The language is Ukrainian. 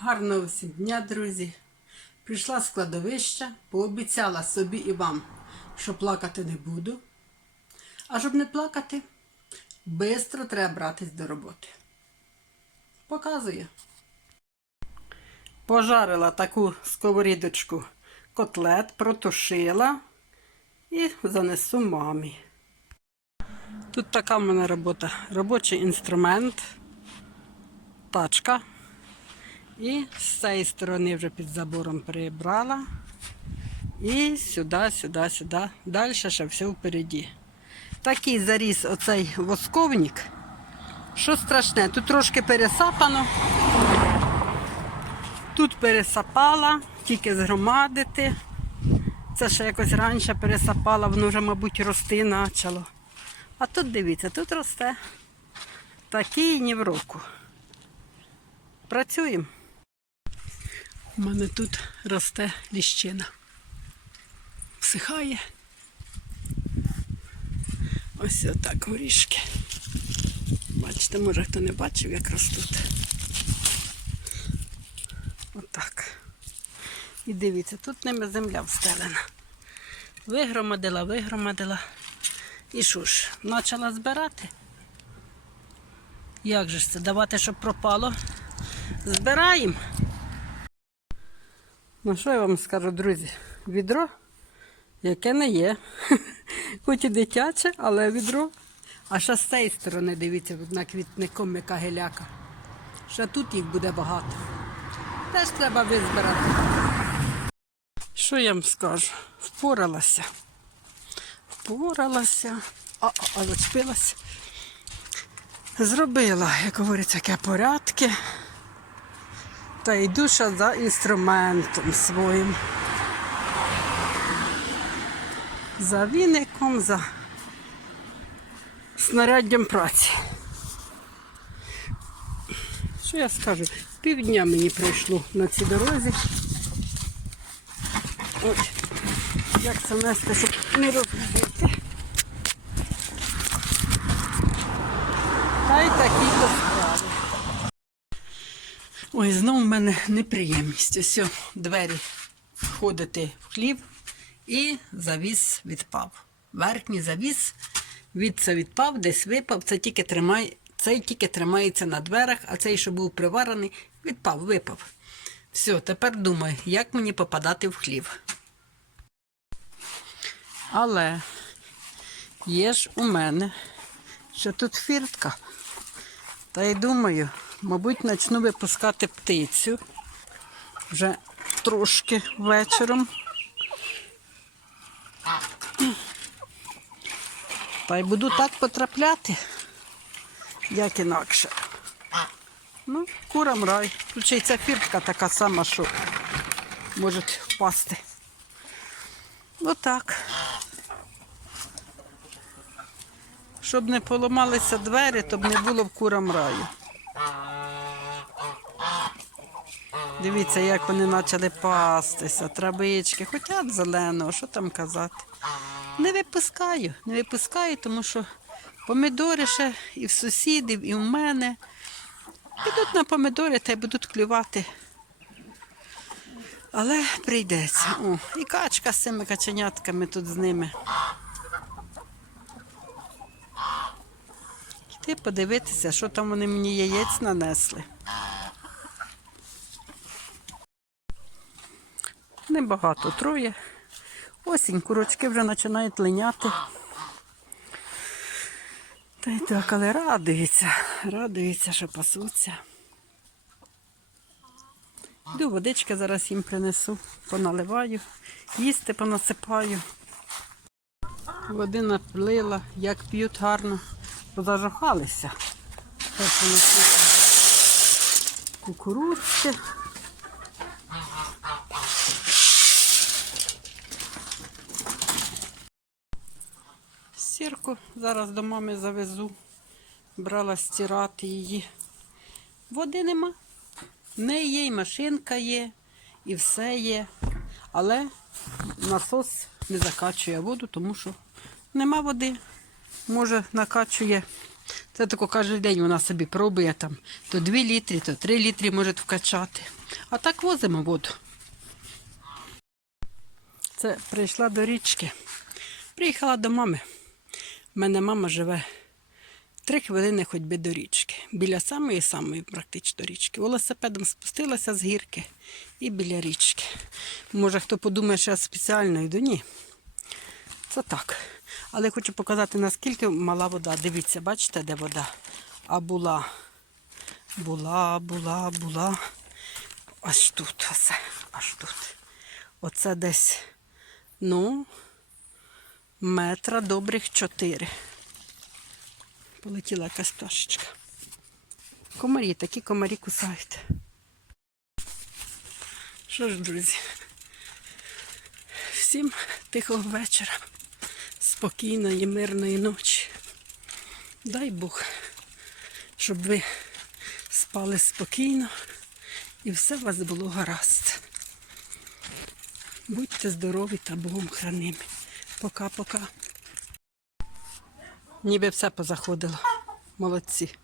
Гарного всім дня, друзі. Прийшла з кладовища, пообіцяла собі і вам, що плакати не буду. А щоб не плакати, швидко треба братись до роботи. Показую. Пожарила таку сковорідочку котлет, протушила і занесу мамі. Тут така в мене робота. Робочий інструмент, тачка. І з цієї сторони вже під забором прибрала. І сюди, сюди, сюди. Далі ще все впереді. Такий заріс оцей восковник. Що страшне? Тут трошки пересапано. Тут пересапала, тільки згромадити. Це ще якось раніше пересапала, воно вже, мабуть, рости почало. А тут дивіться, тут росте. Такий ні в року. Працюємо. У мене тут росте ліщина. Всихає. Ось отак горішки. Бачите, може хто не бачив, як ростуть. Отак. І дивіться, тут ними земля встелена. Вигромадила, вигромадила. І що ж, почала збирати. Як же це? Давати, щоб пропало. Збираємо. Ну, що я вам скажу, друзі? Відро, яке не є. Хоч і дитяче, але відро. А ще з цієї сторони, дивіться, на квітником яка геляка. Ще тут їх буде багато. Теж треба визбирати. Що я вам скажу? Впоралася. Впоралася. А, а, а зачепилася. Зробила, як говориться, таке порядки. Та йду ще за інструментом своїм. За віником, за снаряддям праці. Що я скажу? Півдня мені пройшло на цій дорозі. Ось, як це нести, щоб не розбити. Та й такі то справи. Ой, знову в мене неприємність. Ось двері входити в хлів і завіс відпав. Верхній завіс від це відпав, десь випав. Це тільки тримає, цей тільки тримається на дверах, а цей, що був приварений, відпав, випав. Все, тепер думаю, як мені попадати в хлів. Але є ж у мене ще тут фіртка. Та й думаю, мабуть, почну випускати птицю вже трошки вечором. Та й буду так потрапляти, як інакше. Ну, курам рай. Тут ще й ця фіртка така сама, що може впасти. Отак. Щоб не поламалися двері, то б не було в курам раю. Дивіться, як вони почали пастися, травички, хотять зеленого, що там казати. Не випускаю, не випускаю, тому що помідори ще і в сусідів, і в мене. Підуть на помідори та й будуть клювати. Але прийдеться. О, і качка з цими каченятками тут з ними. Йти подивитися, що там вони мені яєць нанесли. Небагато, троє. Осінь, курочки вже починають линяти. Та й так, але радується, радується, що пасуться. Йду водички зараз їм принесу, поналиваю, їсти понасипаю. Води наплила, як п'ють гарно, позажахалися. Зараз понесу кукурудзки. Сірку зараз до мами завезу. Брала стирати її. Води нема. В неї є, і машинка є, і все є. Але насос не закачує воду, тому що нема води. Може, накачує Це тако кожен день вона собі пробує там то 2 літри, то 3 літри може вкачати. А так возимо воду. Це прийшла до річки. Приїхала до мами. У мене мама живе три хвилини ходьби до річки. Біля самої самої практично річки. Велосипедом спустилася з гірки і біля річки. Може, хто подумає, що я спеціально йду. Ні. Це так. Але хочу показати, наскільки мала вода. Дивіться, бачите, де вода? А була. Була, була, була. Аж тут, оце, аж тут. Оце десь, ну, метра добрих чотири. Полетіла якась пташечка. Комарі, такі комарі кусають. Що ж, друзі, всім тихого вечора, спокійної, мирної ночі. Дай Бог, щоб ви спали спокійно і все у вас було гаразд. Будьте здорові та Богом хранимі. Пока-пока. Ніби все позаходило. Молодці.